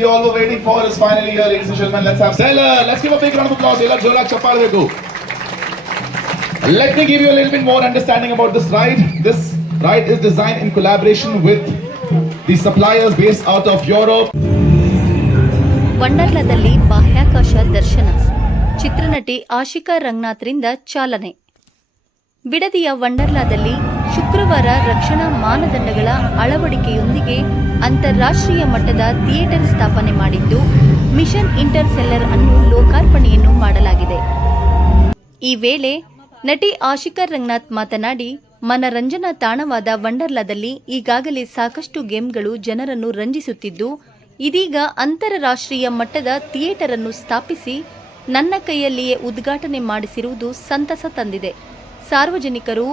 we all were waiting for is finally here, ladies and gentlemen. Let's give a big round of applause. Ella Jolak Chapalveku. Let me give you a little bit more understanding about this ride. This ride is designed in collaboration with the suppliers based out of Europe. ವಂಡರ್ಲಾದಲ್ಲಿ ಬಾಹ್ಯಾಕಾಶ ದರ್ಶನ. ಚಿತ್ರನಟಿ ಆಶಿಕಾ ರಂಗನಾಥ್ರಿಂದ ಚಾಲನೆ. ಬಿಡದಿಯ ವಂಡರ್ಲಾದಲ್ಲಿ ಶುಕ್ರವಾರ ರಕ್ಷಣಾ ಮಾನದಂಡಗಳ ಅಳವಡಿಕೆಯೊಂದಿಗೆ ಅಂತಾರಾಷ್ಟ್ರೀಯ ಮಟ್ಟದ theatre ಸ್ಥಾಪನೆ ಮಾಡಿದ್ದು, ಮಿಷನ್ ಇಂಟರ್ಸೆಲ್ಲರ್ ಅನ್ನು ಲೋಕಾರ್ಪಣೆಯನ್ನು ಮಾಡಲಾಗಿದೆ. ಈ ವೇಳೆ ನಟಿ ಆಶಿಕಾ ರಂಗನಾಥ್ ಮಾತನಾಡಿ, ಮನರಂಜನಾ ತಾಣವಾದ ವಂಡರ್ಲಾದಲ್ಲಿ ಈಗಾಗಲೇ ಸಾಕಷ್ಟು ಗೇಮ್ಗಳು ಜನರನ್ನು ರಂಜಿಸುತ್ತಿದ್ದು, ಇದೀಗ ಅಂತಾರಾಷ್ಟ್ರೀಯ ಮಟ್ಟದ ಥಿಯೇಟರ್ ಅನ್ನು ಸ್ಥಾಪಿಸಿ ನನ್ನ ಕೈಯಲ್ಲಿಯೇ ಉದ್ಘಾಟನೆ ಮಾಡಿಸಿರುವುದು ಸಂತಸ ತಂದಿದೆ. ಸಾರ್ವಜನಿಕರು,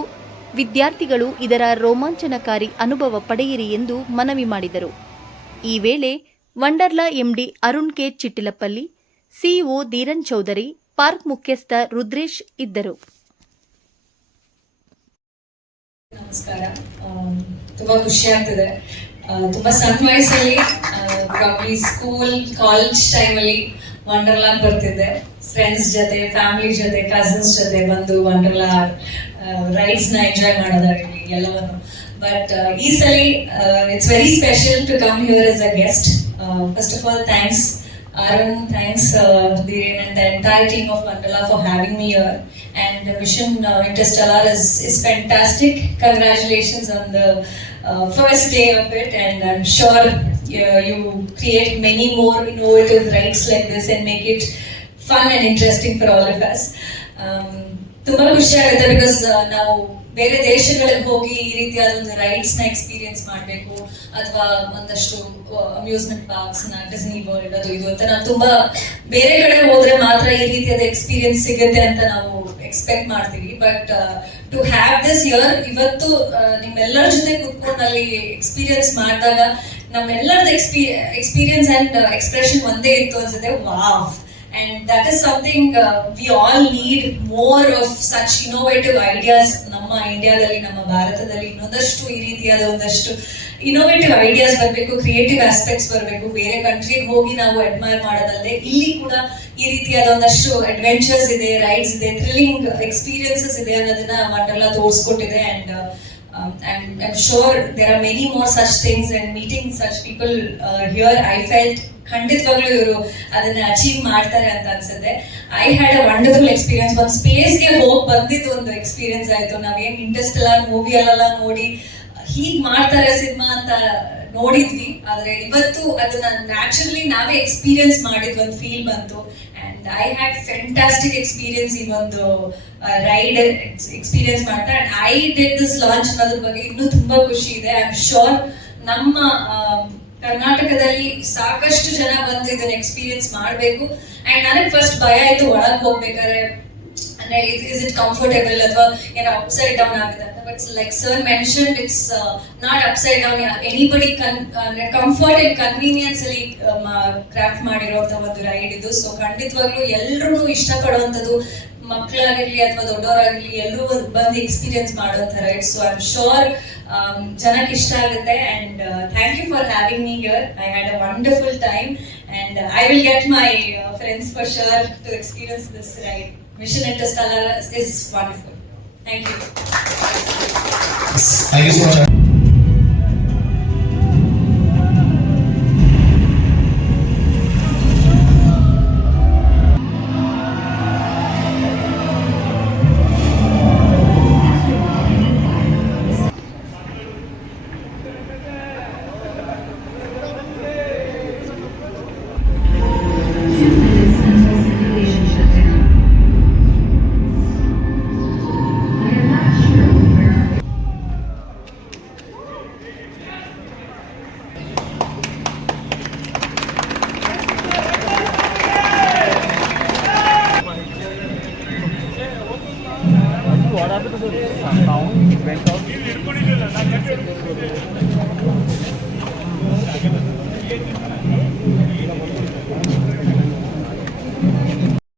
ವಿದ್ಯಾರ್ಥಿಗಳು ಇದರ ರೋಮಾಂಚನಕಾರಿ ಅನುಭವ ಪಡೆಯಿರಿ ಎಂದು ಮನವಿ ಮಾಡಿದರು. ಈ ವೇಳೆ Wonderla MD Arun K Chittilappilly, CEO Dheeran Choudhary, park ಮುಖ್ಯಸ್ಥ ರುದ್ರೇಶ್ ಇದ್ದರು. ನಮಸ್ಕಾರ. ತುಂಬಾ ಖುಷಿ ಆಗ್ತಿದೆ. ತುಂಬಾ ಸಣ್ಣ ವಯಸ್ಸಲ್ಲಿ ಪ್ರಾಬ್ಲಿ ಸ್ಕೂಲ್ ಕಾಲೇಜ್ ಟೈಮಲ್ಲಿ ವಂಡರ್ಲಾ ಬರ್ತಿದ್ದೆ. ಫ್ರೆಂಡ್ಸ್ ಜೊತೆ, ಫ್ಯಾಮಿಲಿ ಜೊತೆ, ಕಸಿನ್ಸ್ ಜೊತೆ ಬಂದು ವಂಡರ್ಲಾ ರೈಡ್ಸ್ ನ ಎಂಜಾಯ್ ಮಾಡೋದಾಗಲಿ ಎಲ್ಲವನ್ನು. ಬಟ್ ಈ ಸಲ it's very special to come here as a guest. First of all thanks Arun, thanks Dhiren and the entire team of Wonderla for having me here. And Mission Interstellar is fantastic. Congratulations on the first day of it, and I'm sure you create many more innovative rides like this and make it fun and interesting for all of us. ತುಂಬಾ ಖುಷಿ ಆಗುತ್ತೆ because ನಾವು ಬೇರೆ ದೇಶಗಳಿಗೆ ಹೋಗಿ ಈ ರೀತಿಯಾದ ಒಂದು ರೈಡ್ಸ್ ನ ಎಕ್ಸ್ಪೀರಿಯನ್ಸ್ ಮಾಡಬೇಕು, ಅಥವಾ ಒಂದಷ್ಟು ಅಮ್ಯೂಸ್ಮೆಂಟ್ ಪಾರ್ಕ್ಸ್ ನ, ಡಿಸ್ನಿ ವರ್ಲ್ಡ್ ಅದು ಇದು ಅಂತ ನಾವು ತುಂಬಾ ಬೇರೆ ಕಡೆ ಹೋದ್ರೆ ಮಾತ್ರ ಈ ರೀತಿಯಾದ ಎಕ್ಸ್ಪೀರಿಯನ್ಸ್ ಸಿಗುತ್ತೆ ಅಂತ ನಾವು ಎಕ್ಸ್ಪೆಕ್ಟ್ ಮಾಡ್ತೀವಿ. But to have this year, ಇವತ್ತು ನಿಮ್ಮೆಲ್ಲರ ಜೊತೆ ಕುತ್ಕೊಂಡು ಅಲ್ಲಿ ಎಕ್ಸ್ಪೀರಿಯನ್ಸ್ ಮಾಡಿದಾಗ ನಮ್ಮೆಲ್ಲರದ ಎಕ್ಸ್ಪೀರಿಯನ್ಸ್ ಅಂಡ್ ಎಕ್ಸ್ಪ್ರೆಷನ್ ಒಂದೇ ಇತ್ತು ಅನ್ಸುತ್ತೆ. Wow! And that is something we all need more of such innovative ideas. ನಮ್ಮ ಇಂಡಿಯಾದಲ್ಲಿ, ನಮ್ಮ ಭಾರತದಲ್ಲಿ ಇನ್ನೊಂದಷ್ಟು ಈ ರೀತಿಯಾದ ಒಂದಷ್ಟು ಇನೋವೇಟಿವ್ ಐಡಿಯಾಸ್ ಬರಬೇಕು, ಕ್ರಿಯೇಟಿವ್ ಆಸ್ಪೆಕ್ಟ್ಸ್ ಬರಬೇಕು. ಬೇರೆ ಕಂಟ್ರಿಗೆ ಹೋಗಿ ನಾವು ಅಡ್ಮೈರ್ ಮಾಡೋದಲ್ಲದೆ ಇಲ್ಲಿ ಕೂಡ ಈ ರೀತಿಯಾದ ಒಂದಷ್ಟು ಅಡ್ವೆಂಚರ್ಸ್ ಇದೆ, ರೈಡ್ಸ್ ಇದೆ, ಥ್ರಿಲ್ಲಿಂಗ್ ಎಕ್ಸ್ಪೀರಿಯನ್ಸಸ್ ಇದೆ ಅನ್ನೋದನ್ನ Wonderla ತೋರಿಸ್ಕೊಟ್ಟಿದೆ. And I'm sure there are many more such things, and meeting such people here, I felt ಖಂಡಿತವಾಗ್ಲೂ ಇವರು ಅದನ್ನ ಅಚೀವ್ ಮಾಡ್ತಾರೆ ಅಂತ ಅನ್ಸುತ್ತೆ. I had a wonderful experience. ಒಂದು ಸ್ಪೇಸ್ಗೆ ಹೋಗಿ ಬಂದಿದ್ದು ಒಂದು ಎಕ್ಸ್ಪೀರಿಯನ್ಸ್ ಆಯ್ತು. ನಾವೇನ್ ಇಂಟರ್ಸ್ಟೆಲ್ಲರ್ ಮೂವಿಯಲ್ಲೆಲ್ಲ ನೋಡಿ ಹೀಗ್ ಮಾಡ್ತಾರೆ ಸಿನಿಮಾ ಅಂತ ನೋಡಿದ್ವಿ, ಆದ್ರೆ ಇವತ್ತು ಅದನ್ನ ನ್ಯಾಚುರಲಿ ನಾವೇ ಎಕ್ಸ್ಪೀರಿಯನ್ಸ್ ಮಾಡಿದ್ವಿ, ಒಂದು ಫೀಲ್ ಬಂತು. And I had fantastic experience ಈ ಒಂದು ರೈಡ್ ಎಕ್ಸ್ಪೀರಿಯನ್ಸ್ ಮಾಡ್ತಾ. And I did this launch ಅನ್ನೋದ್ರ ಬಗ್ಗೆ ಇನ್ನೂ ತುಂಬಾ ಖುಷಿ ಇದೆ. ಐ ಆಮ್ ಶೋರ್ ನಮ್ಮ ಕರ್ನಾಟಕದಲ್ಲಿ ಸಾಕಷ್ಟು ಜನ ಬಂದು ಇದನ್ನ ಎಕ್ಸ್ಪೀರಿಯನ್ಸ್ ಮಾಡಬೇಕು. ಅಂಡ್ ನನಗೆ ಫಸ್ಟ್ ಭಯ ಆಯ್ತು ಒಳಗೆ ಹೋಗ್ಬೇಕಾದ್ರೆ, ಅಂದ್ರೆ ಇಸ್ ಇಟ್ ಕಂಫರ್ಟೇಬಲ್ ಅಥವಾ ಏನೋ ಅಪ್ಸೈಡ್ ಡೌನ್ ಆಗಿದೆ ಅಂತ. But like sir mention, it's not upside down. Anybody comfort and convenience ಅಲ್ಲಿ ಕ್ರಾಫ್ಟ್ ಮಾಡಿರೋಂಥ ಒಂದು ರೈಡ್ ಇದು. ಸೊ ಖಂಡಿತವಾಗ್ಲೂ ಎಲ್ಲರೂ ಇಷ್ಟಪಡುವಂಥದ್ದು, ಮಕ್ಕಳಾಗಿರ್ಲಿ ಅಥವಾ ದೊಡ್ಡವರಾಗಿರ್ಲಿ ಎಲ್ಲರೂ ಬಂದು ಎಕ್ಸ್ಪೀರಿಯನ್ಸ್ ಮಾಡುವಂಥ ride. So I am sure ಜನಕ್ಕೆ ಇಷ್ಟ ಆಗುತ್ತೆ. And thank you for having me here. I had a wonderful time, and I will get my friends for sure to experience this ride. Mission Interstellar is wonderful. Thank you. Thank you so much.